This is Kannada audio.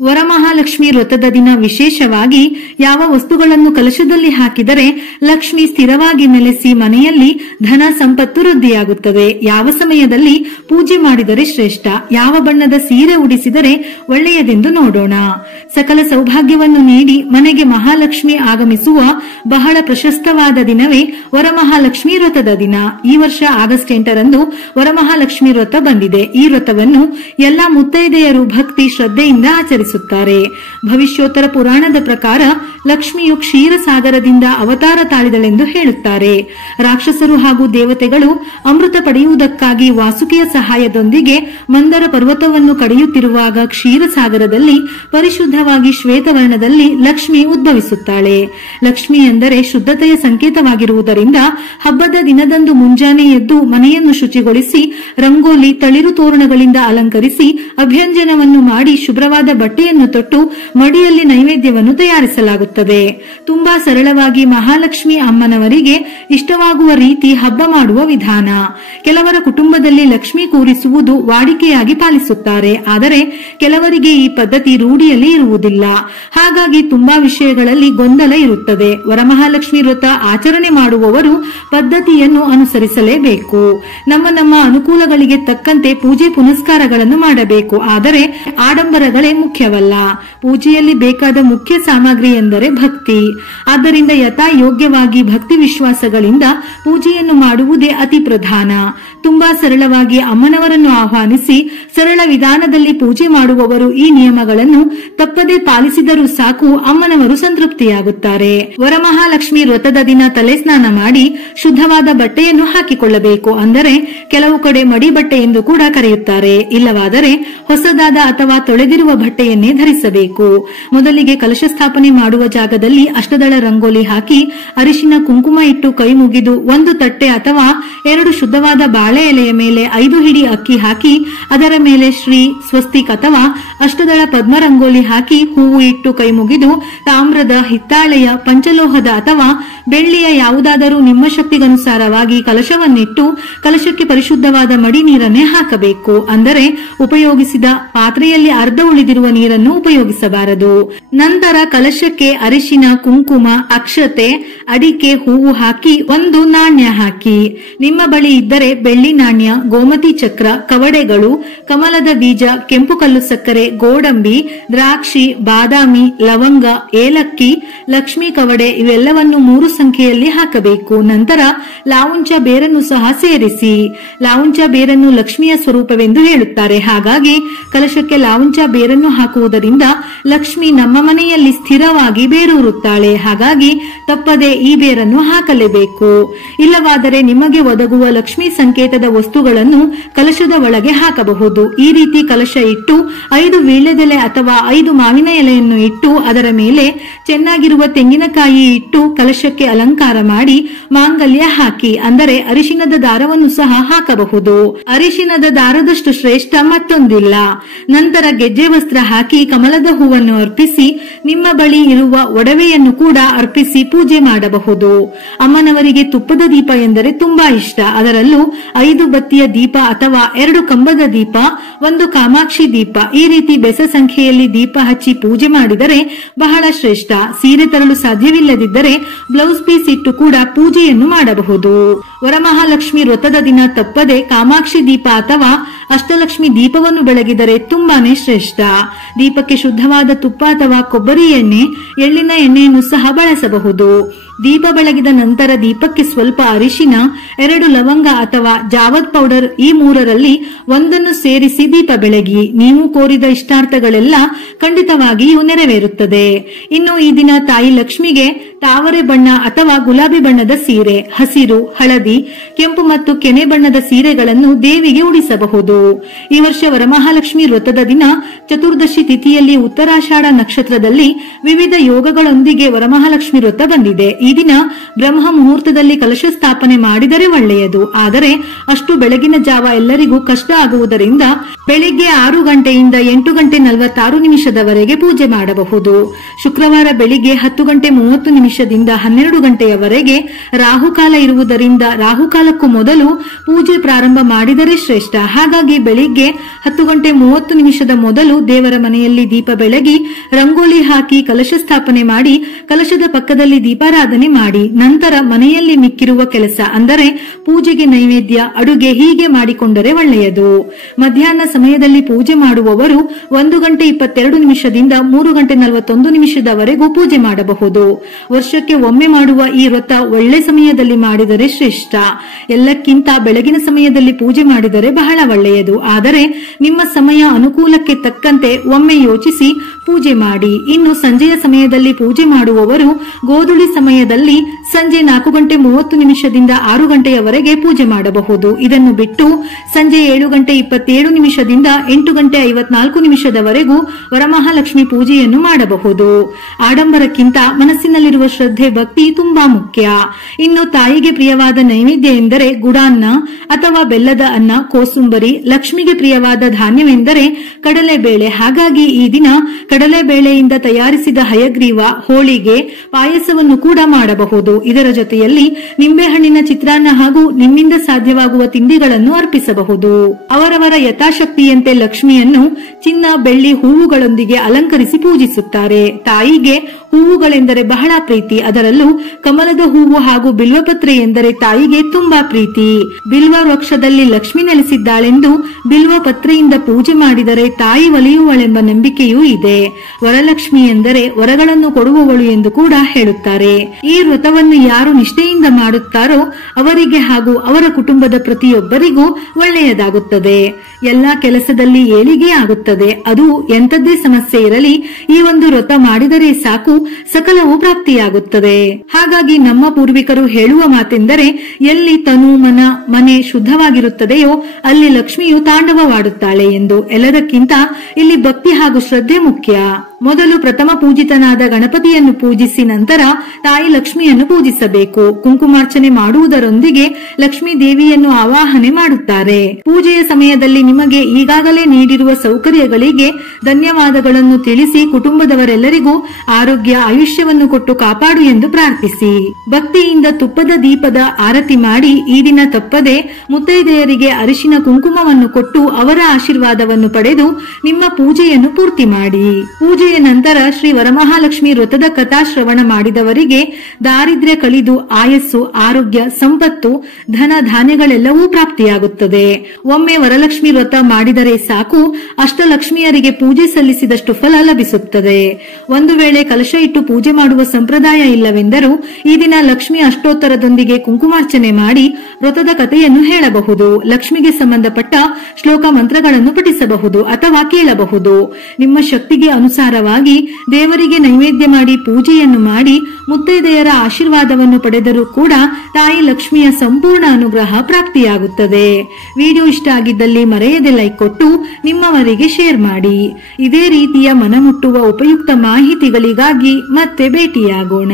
ವರಮಹಾಲಕ್ಷ್ಮಿ ವ್ರತದ ದಿನ ವಿಶೇಷವಾಗಿ ಯಾವ ವಸ್ತುಗಳನ್ನು ಕಲಶದಲ್ಲಿ ಹಾಕಿದರೆ ಲಕ್ಷ್ಮಿ ಸ್ಥಿರವಾಗಿ ನೆಲೆಸಿ ಮನೆಯಲ್ಲಿ ಧನ ಸಂಪತ್ತು ವೃದ್ಧಿಯಾಗುತ್ತದೆ, ಯಾವ ಸಮಯದಲ್ಲಿ ಪೂಜೆ ಮಾಡಿದರೆ ಶ್ರೇಷ್ಠ, ಯಾವ ಬಣ್ಣದ ಸೀರೆ ಉಡಿಸಿದರೆ ಒಳ್ಳೆಯದೆಂದು ನೋಡೋಣ. ಸಕಲ ಸೌಭಾಗ್ಯವನ್ನು ನೀಡಿ ಮನೆಗೆ ಮಹಾಲಕ್ಷ್ಮಿ ಆಗಮಿಸುವ ಬಹಳ ಪ್ರಶಸ್ತವಾದ ದಿನವೇ ವರಮಹಾಲಕ್ಷ್ಮಿ ವ್ರತದ ದಿನ. ಈ ವರ್ಷ ಆಗಸ್ಟ್ 8ರಂದು ವರಮಹಾಲಕ್ಷ್ಮಿ ವ್ರತ ಬಂದಿದೆ. ಈ ವ್ರತವನ್ನು ಎಲ್ಲಾ ಮುತ್ತೈದೆಯರು ಭಕ್ತಿ ಶ್ರದ್ಧೆಯಿಂದ ಆಚರಿಸುತ್ತಾರೆ. ಭವಿಷ್ಯೋತ್ತರ ಪುರಾಣದ ಪ್ರಕಾರ ಲಕ್ಷ್ಮಿಯು ಕ್ಷೀರಸಾಗರದಿಂದ ಅವತಾರ ತಾಳಿದಳೆಂದು ಹೇಳುತ್ತಾರೆ. ರಾಕ್ಷಸರು ಹಾಗೂ ದೇವತೆಗಳು ಅಮೃತ ಪಡೆಯುವುದಕ್ಕಾಗಿ ವಾಸುಕಿಯ ಸಹಾಯದೊಂದಿಗೆ ಮಂದರ ಪರ್ವತವನ್ನು ಕಡಿಯುತ್ತಿರುವಾಗ ಕ್ಷೀರಸಾಗರದಲ್ಲಿ ಪರಿಶುದ್ಧವಾಗಿ ಶ್ವೇತವರ್ಣದಲ್ಲಿ ಲಕ್ಷ್ಮಿ ಉದ್ಭವಿಸುತ್ತಾಳೆ. ಲಕ್ಷ್ಮಿ ಎಂದರೆ ಶುದ್ಧತೆಯ ಸಂಕೇತವಾಗಿರುವುದರಿಂದ ಹಬ್ಬದ ದಿನದಂದು ಮುಂಜಾನೆ ಎದ್ದು ಮನೆಯನ್ನು ಶುಚಿಗೊಳಿಸಿ ರಂಗೋಲಿ ತಳಿರು ತೋರಣಗಳಿಂದ ಅಲಂಕರಿಸಿ ಅಭ್ಯಂಜನವನ್ನು ಮಾಡಿ ಶುಭ್ರವಾದ ಬಟ್ಟೆಯನ್ನು ತೊಟ್ಟು ಮಡಿಯಲ್ಲಿ ನೈವೇದ್ಯವನ್ನು ತಯಾರಿಸಲಾಗುತ್ತದೆ. ತುಂಬಾ ಸರಳವಾಗಿ ಮಹಾಲಕ್ಷ್ಮಿ ಅಮ್ಮನವರಿಗೆ ಇಷ್ಟವಾಗುವ ರೀತಿ ಹಬ್ಬ ಮಾಡುವ ವಿಧಾನ. ಕೆಲವರ ಕುಟುಂಬದಲ್ಲಿ ಲಕ್ಷ್ಮಿ ಕೂರಿಸುವುದು ವಾಡಿಕೆಯಾಗಿ ಪಾಲಿಸುತ್ತಾರೆ, ಆದರೆ ಕೆಲವರಿಗೆ ಈ ಪದ್ಧತಿ ರೂಢಿಯಲ್ಲಿ ಇರುವುದಿಲ್ಲ. ಹಾಗಾಗಿ ತುಂಬಾ ವಿಷಯಗಳಲ್ಲಿ ಗೊಂದಲ ಇರುತ್ತದೆ. ವರಮಹಾಲಕ್ಷ್ಮಿ ವ್ರತ ಆಚರಣೆ ಮಾಡುವವರು ಪದ್ಧತಿಯನ್ನು ಅನುಸರಿಸಲೇಬೇಕು. ನಮ್ಮ ಅನುಕೂಲಗಳಿಗೆ ತಕ್ಕಂತೆ ಪೂಜೆ ಪುನಸ್ಕಾರಗಳನ್ನು ಮಾಡಬೇಕು, ಆದರೆ ಆಡಂಬರಗಳೇ ಮುಖ್ಯವಲ್ಲ. ಪೂಜೆಯಲ್ಲಿ ಬೇಕಾದ ಮುಖ್ಯ ಸಾಮಗ್ರಿ ಎಂದರೆ ಭಕ್ತಿ. ಆದ್ದರಿಂದ ಯಥಾಯೋಗ್ಯವಾಗಿ ಭಕ್ತಿ ವಿಶ್ವಾಸಗಳಿಂದ ಪೂಜೆಯನ್ನು ಮಾಡುವುದೇ ಅತಿ ಪ್ರಧಾನ. ತುಂಬಾ ಸರಳವಾಗಿ ಅಮ್ಮನವರನ್ನು ಆಹ್ವಾನಿಸಿ ಸರಳ ವಿಧಾನದಲ್ಲಿ ಪೂಜೆ ಮಾಡುವವರು ಈ ನಿಯಮಗಳನ್ನು ತಪ್ಪದೇ ಪಾಲಿಸಿದರೂ ಸಾಕು, ಅಮ್ಮನವರು ಸಂತೃಪ್ತಿಯಾಗುತ್ತಾರೆ. ವರಮಹಾಲಕ್ಷ್ಮಿ ವ್ರತದ ದಿನ ತಲೆ ಸ್ನಾನ ಮಾಡಿ ಶುದ್ಧವಾದ ಬಟ್ಟೆಯನ್ನು ಹಾಕಿಕೊಳ್ಳಬೇಕು. ಅಂದರೆ ಕೆಲವು ಕಡೆ ಮಡಿ ಬಟ್ಟೆ ಎಂದು ಕೂಡ ಕರೆಯುತ್ತಾರೆ. ಇಲ್ಲವಾದರೆ ಹೊಸದಾದ ಅಥವಾ ತೊಳೆದಿರುವ ಬಟ್ಟೆಯನ್ನೇ ಧರಿಸಬೇಕು. ಮೊದಲಿಗೆ ಕಲಶ ಸ್ಥಾಪನೆ ಮಾಡುವ ಜಾಗದಲ್ಲಿ ಅಷ್ಟದಳ ರಂಗೋಲಿ ಹಾಕಿ ಅರಿಶಿನ ಕುಂಕುಮ ಇಟ್ಟು ಕೈ ಮುಗಿದು ಒಂದು ತಟ್ಟೆ ಅಥವಾ 2 ಶುದ್ಧವಾದ ಬಾಳೆ ಎಲೆಯ ಮೇಲೆ 5 ಹಿಡಿ ಅಕ್ಕಿ ಹಾಕಿ ಅದರ ಮೇಲೆ ಶ್ರೀ, ಸ್ವಸ್ತಿಕ್ ಅಥವಾ ಅಷ್ಟದಳ ಪದ್ಮ ರಂಗೋಲಿ ಹಾಕಿ ಹೂವು ಇಟ್ಟು ಕೈ ಮುಗಿದು ತಾಮ್ರದ, ಹಿತ್ತಾಳೆಯ, ಪಂಚಲೋಹದ ಅಥವಾ ಬೆಳ್ಳಿಯ ಯಾವುದಾದರೂ ನಿಮ್ಮ ಶಕ್ತಿಗನುಸಾರವಾಗಿ ಕಲಶವನ್ನಿಟ್ಟು ಕಲಶಕ್ಕೆ ಪರಿಶುದ್ಧವಾದ ಮಡಿ ನೀರನ್ನೇ ಹಾಕಬೇಕು. ಅಂದರೆ ಉಪಯೋಗಿಸಿದ ಪಾತ್ರೆಯಲ್ಲಿ ಅರ್ಧ ಉಳಿದಿರುವ ನೀರನ್ನು ಉಪಯೋಗಿಸಬಾರದು. ನಂತರ ಕಲಶಕ್ಕೆ ಅರಿಶಿನ, ಕುಂಕುಮ, ಅಕ್ಷತೆ, ಅಡಿಕೆ, ಹೂವು ಹಾಕಿ ಒಂದು ನಾಣ್ಯ ಹಾಕಿ. ನಿಮ್ಮ ಬಳಿ ಇದ್ದರೆ ಬೆಳ್ಳಿ ನಾಣ್ಯ, ಗೋಮತಿ ಚಕ್ರ, ಕವಡೆಗಳು, ಕಮಲದ ಬೀಜ, ಕೆಂಪು ಕಲ್ಲು ಸಕ್ಕರೆ, ಗೋಡಂಬಿ, ದ್ರಾಕ್ಷಿ, ಬಾದಾಮಿ, ಲವಂಗ, ಏಲಕ್ಕಿ, ಲಕ್ಷ್ಮೀ ಕವಡೆ ಇವೆಲ್ಲವನ್ನು 3 ಸಂಖ್ಯೆಯಲ್ಲಿ ಹಾಕಬೇಕು. ನಂತರ ಲಾವುಂಚ ಬೇರನ್ನು ಸಹ ಸೇರಿಸಿ. ಲಾವುಂಚ ಬೇರನ್ನು ಲಕ್ಷ್ಮಿಯ ಸ್ವರೂಪವೆಂದು ಹೇಳುತ್ತಾರೆ. ಹಾಗಾಗಿ ಕಲಶಕ್ಕೆ ಲಾವುಂಚ ಬೇರನ್ನು ಹಾಕುವುದರಿಂದ ಲಕ್ಷ್ಮಿ ನಮ್ಮ ಮನೆಯಲ್ಲಿ ಸ್ಥಿರವಾಗಿ ಬೇರೂರುತ್ತಾಳೆ. ಹಾಗಾಗಿ ತಪ್ಪದೆ ಈ ಬೇರನ್ನು ಹಾಕಲೇಬೇಕು. ಇಲ್ಲವಾದರೆ ನಿಮಗೆ ಒದಗುವ ಲಕ್ಷ್ಮಿ ಸಂಕೇತದ ವಸ್ತುಗಳನ್ನು ಕಲಶದ ಒಳಗೆ ಹಾಕಬಹುದು. ಈ ರೀತಿ ಕಲಶ ಇಟ್ಟು 5 ವೀಳ್ಯದೆಲೆ ಅಥವಾ 5 ಮಾವಿನ ಎಲೆಯನ್ನು ಇಟ್ಟು ಅದರ ಮೇಲೆ ಚೆನ್ನಾಗಿರುವ ತೆಂಗಿನಕಾಯಿ ಇಟ್ಟು ಕಲಶಕ್ಕೆ ಅಲಂಕಾರ ಮಾಡಿ ಮಾಂಗಲ್ಯ ಹಾಕಿ, ಅಂದರೆ ಅರಿಶಿನದ ದಾರವನ್ನು ಸಹ ಹಾಕಬಹುದು. ಅರಿಶಿನದ ದಾರದಷ್ಟು ಶ್ರೇಷ್ಠ ಮತ್ತೊಂದಿಲ್ಲ. ನಂತರ ಗೆಜ್ಜೆ ವಸ್ತ್ರ ಹಾಕಿ ಕಮಲದ ಹೂವನ್ನು ಅರ್ಪಿಸಿ ನಿಮ್ಮ ಬಳಿ ಇರುವ ಒಡವೆಯನ್ನು ಕೂಡ ಅರ್ಪಿಸಿ ಪೂಜೆ ಮಾಡಬಹುದು. ಅಮ್ಮನವರಿಗೆ ತುಪ್ಪದ ದೀಪ ಎಂದರೆ ತುಂಬಾ ಇಷ್ಟ. ಅದರಲ್ಲೂ 5 ಬತ್ತಿಯ ದೀಪ ಅಥವಾ 2 ಕಂಬದ ದೀಪ, 1 ಕಾಮಾಕ್ಷಿ ದೀಪ, ಈ ರೀತಿ ಬೆಸ ಸಂಖ್ಯೆಯಲ್ಲಿ ದೀಪ ಹಚ್ಚಿ ಪೂಜೆ ಮಾಡಿದರೆ ಬಹಳ ಶ್ರೇಷ್ಠ. ಸೀರೆ ತರಲು ಸಾಧ್ಯವಿಲ್ಲದಿದ್ದರೆ ಬ್ಲೌಸ್ ಪೀಸ್ ಇಟ್ಟು ಕೂಡ ಪೂಜೆಯನ್ನು ಮಾಡಬಹುದು. ವರಮಹಾಲಕ್ಷ್ಮಿ ವ್ರತದ ದಿನ ತಪ್ಪದೆ ಕಾಮಾಕ್ಷಿ ದೀಪ ಅಥವಾ ಅಷ್ಟಲಕ್ಷ್ಮಿ ದೀಪವನ್ನು ಬೆಳಗಿದರೆ ತುಂಬಾನೇ ಶ್ರೇಷ್ಠ. ದೀಪಕ್ಕೆ ಶುದ್ಧವಾದ ತುಪ್ಪ ಅಥವಾ ಕೊಬ್ಬರಿ ಎಣ್ಣೆ, ಎಳ್ಳಿನ ಎಣ್ಣೆಯನ್ನು ಸಹ ಬಳಸಬಹುದು. ದೀಪ ಬೆಳಗಿದ ನಂತರ ದೀಪಕ್ಕೆ ಸ್ವಲ್ಪ ಅರಿಶಿನ, 2 ಲವಂಗ ಅಥವಾ ಜಾವದ್ ಪೌಡರ್ ಈ 3ರಲ್ಲಿ ಒಂದನ್ನು ಸೇರಿಸಿ ದೀಪ ಬೆಳಗಿ. ನೀವು ಕೋರಿದ ಇಷ್ಟಾರ್ಥಗಳೆಲ್ಲ ಖಂಡಿತವಾಗಿಯೂ ನೆರವೇರುತ್ತದೆ. ಇನ್ನು ಈ ದಿನ ತಾಯಿ ಲಕ್ಷ್ಮಿಗೆ ತಾವರೆ ಬಣ್ಣ ಅಥವಾ ಗುಲಾಬಿ ಬಣ್ಣದ ಸೀರೆ, ಹಸಿರು, ಹಳದಿ, ಕೆಂಪು ಮತ್ತು ಕೆನೆ ಬಣ್ಣದ ಸೀರೆಗಳನ್ನು ದೇವಿಗೆ ಉಡಿಸಬಹುದು. ಈ ವರ್ಷ ವರಮಹಾಲಕ್ಷ್ಮಿ ವ್ರತದ ದಿನ ಚತುರ್ದಶಿ ತಿಥಿಯಲ್ಲಿ ಉತ್ತರಾಷಾಢ ನಕ್ಷತ್ರದಲ್ಲಿ ವಿವಿಧ ಯೋಗಗಳೊಂದಿಗೆ ವರಮಹಾಲಕ್ಷ್ಮಿ ವ್ರತ ಬಂದಿದೆ. ಈ ದಿನ ಬ್ರಹ್ಮ ಮುಹೂರ್ತದಲ್ಲಿ ಕಲಶ ಸ್ಥಾಪನೆ ಮಾಡಿದರೆ ಒಳ್ಳೆಯದು. ಆದರೆ ಅಷ್ಟು ಬೆಳಗಿನ ಜಾವ ಎಲ್ಲರಿಗೂ ಕಷ್ಟ ಆಗುವುದರಿಂದ ಬೆಳಿಗ್ಗೆ 6 ಗಂಟೆಯಿಂದ 8 ಗಂಟೆ 46 ನಿಮಿಷದವರೆಗೆ ಪೂಜೆ ಮಾಡಬಹುದು. ಶುಕ್ರವಾರ ಬೆಳಿಗ್ಗೆ 10 ಗಂಟೆ 30 ನಿಮಿಷದಿಂದ 12 ಗಂಟೆಯವರೆಗೆ ರಾಹುಕಾಲ ಇರುವುದರಿಂದ ರಾಹುಕಾಲಕ್ಕೂ ಮೊದಲು ಪೂಜೆ ಪ್ರಾರಂಭ ಮಾಡಿದರೆ ಶ್ರೇಷ್ಠ. ಹಾಗಾಗಿ ಬೆಳಿಗ್ಗೆ 10:30 ಮೊದಲು ದೇವರ ಮನೆಯಲ್ಲಿ ದೀಪ ಬೆಳಗಿ ರಂಗೋಲಿ ಹಾಕಿ ಕಲಶ ಸ್ಥಾಪನೆ ಮಾಡಿ ಕಲಶದ ಪಕ್ಕದಲ್ಲಿ ದೀಪಾರಾಧನೆ ಮಾಡಿ ನಂತರ ಮನೆಯಲ್ಲಿ ಮಿಕ್ಕಿರುವ ಕೆಲಸ ಅಂದರೆ ಪೂಜೆಗೆ ನೈವೇದ್ಯ, ಅಡುಗೆ ಹೀಗೆ ಮಾಡಿಕೊಂಡರೆ ಒಳ್ಳೆಯದು. ಮಧ್ಯಾಹ್ನ ಸಮಯದಲ್ಲಿ ಪೂಜೆ ಮಾಡುವವರು 1:22 3:41 ಪೂಜೆ ಮಾಡಬಹುದು. ವರ್ಷಕ್ಕೆ ಒಮ್ಮೆ ಮಾಡುವ ಈ ವ್ರತ ಒಳ್ಳೆ ಸಮಯದಲ್ಲಿ ಮಾಡಿದರೆ ಶ್ರೇಷ್ಠ. ಎಲ್ಲಕ್ಕಿಂತ ಬೆಳಗಿನ ಸಮಯದಲ್ಲಿ ಪೂಜೆ ಮಾಡಿದರೆ ಬಹಳ ಒಳ್ಳೆಯದು. ಆದರೆ ನಿಮ್ಮ ಸಮಯ ಅನುಕೂಲಕ್ಕೆ ತಕ್ಕಂತೆ ಒಮ್ಮೆ ಯೋಚಿಸಿ ಪೂಜೆ ಮಾಡಿ. ಇನ್ನು ಸಂಜೆಯ ಸಮಯದಲ್ಲಿ ಪೂಜೆ ಮಾಡುವವರು ಗೋಧೂಳಿ ಸಮಯದಲ್ಲಿ ಸಂಜೆ 4:30 6 ಗಂಟೆಯವರೆಗೆ ಪೂಜೆ ಮಾಡಬಹುದು. ಇದನ್ನು ಬಿಟ್ಟು ಸಂಜೆ 7:27 8:54 ವರಮಹಾಲಕ್ಷ್ಮಿ ಪೂಜೆಯನ್ನು ಮಾಡಬಹುದು. ಆಡಂಬರಕ್ಕಿಂತ ಮನಸ್ಸಿನಲ್ಲಿರುವ ಶ್ರದ್ಧೆ ಭಕ್ತಿ ತುಂಬಾ ಮುಖ್ಯ. ಇನ್ನು ತಾಯಿಗೆ ಪ್ರಿಯವಾದ ನೈವೇದ್ಯ ಎಂದರೆ ಗುಡಾನ್ನ ಅಥವಾ ಬೆಲ್ಲದ ಅನ್ನ, ಕೋಸುಂಬರಿ. ಲಕ್ಷ್ಮಿಗೆ ಪ್ರಿಯವಾದ ಧಾನ್ಯವೆಂದರೆ ಕಡಲೆಬೇಳೆ. ಹಾಗಾಗಿ ಈ ದಿನ ಕಡಲೆಬೇಳೆಯಿಂದ ತಯಾರಿಸಿದ ಹಯಗ್ರೀವ, ಹೋಳಿಗೆ, ಪಾಯಸವನ್ನು ಕೂಡ ಮಾಡಬಹುದು. ಇದರ ಜೊತೆಯಲ್ಲಿ ನಿಂಬೆಹಣ್ಣಿನ ಚಿತ್ರಾನ್ನ ಹಾಗೂ ನಿಮ್ಮಿಂದ ಸಾಧ್ಯವಾಗುವ ತಿಂಡಿಗಳನ್ನು ಅರ್ಪಿಸಬಹುದು. ಅವರವರ ಯಥಾಶಕ್ತಿಯಂತೆ ಲಕ್ಷ್ಮಿಯನ್ನು ಚಿನ್ನ, ಬೆಳ್ಳಿ, ಹೂವುಗಳೊಂದಿಗೆ ಅಲಂಕರಿಸಿ ಪೂಜಿಸುತ್ತಾರೆ. ತಾಯಿಗೆ ಹೂವುಗಳೆಂದರೆ ಬಹಳ ಪ್ರೀತಿ. ಅದರಲ್ಲೂ ಕಮಲದ ಹೂವು ಹಾಗೂ ಬಿಲ್ವಪತ್ರೆ ಎಂದರೆ ತಾಯಿಗೆ ತುಂಬಾ ಪ್ರೀತಿ. ಬಿಲ್ವ ವೃಕ್ಷದಲ್ಲಿ ಲಕ್ಷ್ಮಿ ನೆಲೆಸಿದ್ದಾಳೆಂದು ಬಿಲ್ವ ಪತ್ರೆಯಿಂದ ಪೂಜೆ ಮಾಡಿದರೆ ತಾಯಿ ಒಲಿಯುವಳೆಂಬ ನಂಬಿಕೆಯೂ ಇದೆ. ವರಲಕ್ಷ್ಮಿ ಎಂದರೆ ವರಗಳನ್ನು ಕೊಡುವವಳು ಎಂದು ಕೂಡ ಹೇಳುತ್ತಾರೆ. ಈ ವ್ರತವನ್ನು ಯಾರು ನಿಷ್ಠೆಯಿಂದ ಮಾಡುತ್ತಾರೋ ಅವರಿಗೆ ಹಾಗೂ ಅವರ ಕುಟುಂಬದ ಪ್ರತಿಯೊಬ್ಬರಿಗೂ ಒಳ್ಳೆಯದಾಗುತ್ತದೆ. ಎಲ್ಲಾ ಕೆಲಸದಲ್ಲಿ ಏಳಿಗೆ ಆಗುತ್ತದೆ. ಅದು ಎಂಥದ್ದೇ ಸಮಸ್ಯೆ ಇರಲಿ, ಈ ಒಂದು ವ್ರತ ಮಾಡಿದರೆ ಸಾಕು, ಸಕಲವೂ ಪ್ರಾಪ್ತಿಯಾಗುತ್ತದೆ. ಹಾಗಾಗಿ ನಮ್ಮ ಪೂರ್ವಿಕರು ಹೇಳುವ ಮಾತೆಂದರೆ, ಎಲ್ಲಿ ತನು ಮನ ಮನೆ ಶುದ್ಧವಾಗಿರುತ್ತದೆಯೋ ಅಲ್ಲಿ ಲಕ್ಷ್ಮಿಯು ತಾಂಡವವಾಡುತ್ತಾಳೆ ಎಂದು. ಎಲ್ಲದಕ್ಕಿಂತ ಇಲ್ಲಿ ಭಕ್ತಿ ಹಾಗೂ ಶ್ರದ್ಧೆ ಮುಖ್ಯ. ಮೊದಲು ಪ್ರಥಮ ಪೂಜಿತನಾದ ಗಣಪತಿಯನ್ನು ಪೂಜಿಸಿ ನಂತರ ತಾಯಿ ಲಕ್ಷ್ಮಿಯನ್ನು ಪೂಜಿಸಬೇಕು. ಕುಂಕುಮಾರ್ಚನೆ ಮಾಡುವುದರೊಂದಿಗೆ ಲಕ್ಷ್ಮೀ ದೇವಿಯನ್ನು ಆವಾಹನೆ ಮಾಡುತ್ತಾರೆ. ಪೂಜೆಯ ಸಮಯದಲ್ಲಿ ನಿಮಗೆ ಈಗಾಗಲೇ ನೀಡಿರುವ ಸೌಕರ್ಯಗಳಿಗೆ ಧನ್ಯವಾದಗಳನ್ನು ತಿಳಿಸಿ ಕುಟುಂಬದವರೆಲ್ಲರಿಗೂ ಆರೋಗ್ಯ, ಆಯುಷ್ಯವನ್ನು ಕೊಟ್ಟು ಕಾಪಾಡು ಎಂದು ಪ್ರಾರ್ಥಿಸಿ. ಭಕ್ತಿಯಿಂದ ತುಪ್ಪದ ದೀಪದ ಆರತಿ ಮಾಡಿ ಈ ದಿನ ತಪ್ಪದೆ ಮುತ್ತೈದೆಯರಿಗೆ ಅರಿಶಿನ ಕುಂಕುಮವನ್ನು ಕೊಟ್ಟು ಅವರ ಆಶೀರ್ವಾದವನ್ನು ಪಡೆದು ನಿಮ್ಮ ಪೂಜೆಯನ್ನು ಪೂರ್ತಿ ಮಾಡಿ. ಪೂಜೆಯ ನಂತರ ಶ್ರೀ ವರಮಹಾಲಕ್ಷ್ಮಿ ವ್ರತದ ಕಥಾ ಶ್ರವಣ ಮಾಡಿದವರಿಗೆ ದಾರಿದ್ರ್ಯ ಕಳಿದು ಆಯಸ್ಸು, ಆರೋಗ್ಯ, ಸಂಪತ್ತು, ಧನ ಧಾನ್ಯಗಳೆಲ್ಲವೂ ಪ್ರಾಪ್ತಿಯಾಗುತ್ತದೆ. ಒಮ್ಮೆ ವರಲಕ್ಷ್ಮಿ ವ್ರತ ಮಾಡಿದರೆ ಸಾಕು, ಅಷ್ಟಲಕ್ಷ್ಮಿಯರಿಗೆ ಪೂಜೆ ಸಲ್ಲಿಸಿದಷ್ಟು ಫಲ ಲಭಿಸುತ್ತದೆ. ಒಂದು ವೇಳೆ ಕಲಶ ಇಟ್ಟು ಪೂಜೆ ಮಾಡುವ ಸಂಪ್ರದಾಯ ಇಲ್ಲವೆಂದರೂ ಈ ದಿನ ಲಕ್ಷ್ಮಿ ಅಷ್ಟೋತ್ತರದೊಂದಿಗೆ ಕುಂಕುಮಾರ್ಚನೆ ಮಾಡಿ ವ್ರತದ ಕಥೆಯನ್ನು ಹೇಳಬಹುದು. ಲಕ್ಷ್ಮಿಗೆ ಸಂಬಂಧಪಟ್ಟ ಶ್ಲೋಕ ಮಂತ್ರಗಳನ್ನು ಪಠಿಸಬಹುದು ಅಥವಾ ಕೇಳಬಹುದು. ನಿಮ್ಮ ಶಕ್ತಿಗೆ ಅನುಸಾರವಾಗಿ ದೇವರಿಗೆ ನೈವೇದ್ಯ ಮಾಡಿ ಪೂಜೆಯನ್ನು ಮಾಡಿ ಮುತ್ತೈದೆಯರ ಆಶೀರ್ವಾದವನ್ನು ಪಡೆದರೂ ಕೂಡ ತಾಯಿ ಲಕ್ಷ್ಮಿಯ ಸಂಪೂರ್ಣ ಅನುಗ್ರಹ ಪ್ರಾಪ್ತಿಯಾಗುತ್ತದೆ. ವಿಡಿಯೋ ಇಷ್ಟ ಆಗಿದ್ದಲ್ಲಿ ಮರೆಯದೆ ಲೈಕ್ ಕೊಟ್ಟು ನಿಮ್ಮವರಿಗೆ ಶೇರ್ ಮಾಡಿ. ಇದೇ ರೀತಿಯ ಮನಮುಟ್ಟುವ ಉಪಯುಕ್ತ ಮಾಹಿತಿಗಳಿಗಾಗಿ ಮತ್ತೆ ಭೇಟಿಯಾಗೋಣ.